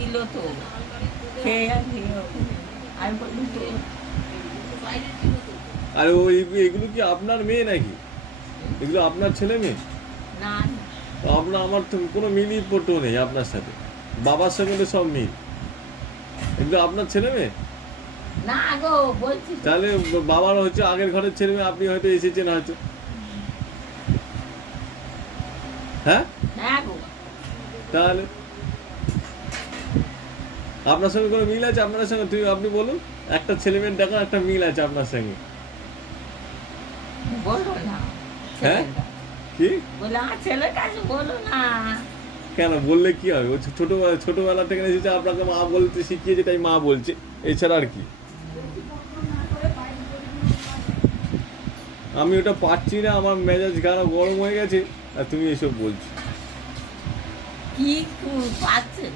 দিল তো খেয়ে আমি বললাম তো আর ওই এগুলো কি আপনার মেয়ে নাকি? এগুলো আপনার ছেলে মেয়ে? না তো আমার তো কোনো মিলই পড়তো নেই আপনার সাথে, বাবার সঙ্গে তো সব মিল। এগুলো আপনার ছেলে মেয়ে? না গো বলছি তো। তাহলে বাবার হচ্ছে আগের ঘরের ছেলে মেয়ে, আপনি হয়তো এসেছেন হয়তো। হ্যাঁ, হ্যাঁ গো তাহলে আপনার সঙ্গে কোনো মিল আছে? আপনার সঙ্গে আপনি বলুন, একটা ছেলে মেয়ের দেখা একটা মিল আছে আপনার সঙ্গে। বলো না হ্যাঁ? ছেলেটা। কি? বলে আমার ছেলের কাছে বলো না। কেন বললে কি হবে? ও ছোটবেলা থেকে এসেছে, আপনাকে মা বলতে শিখিয়েছে, তাই মা বলছে, এছাড়া আর কি? আমি ওটা পাচ্ছি না, আমার মেজাজ গরম হয়ে গেছে, আর তুমি এসব বলছো। কি পাচ্ছে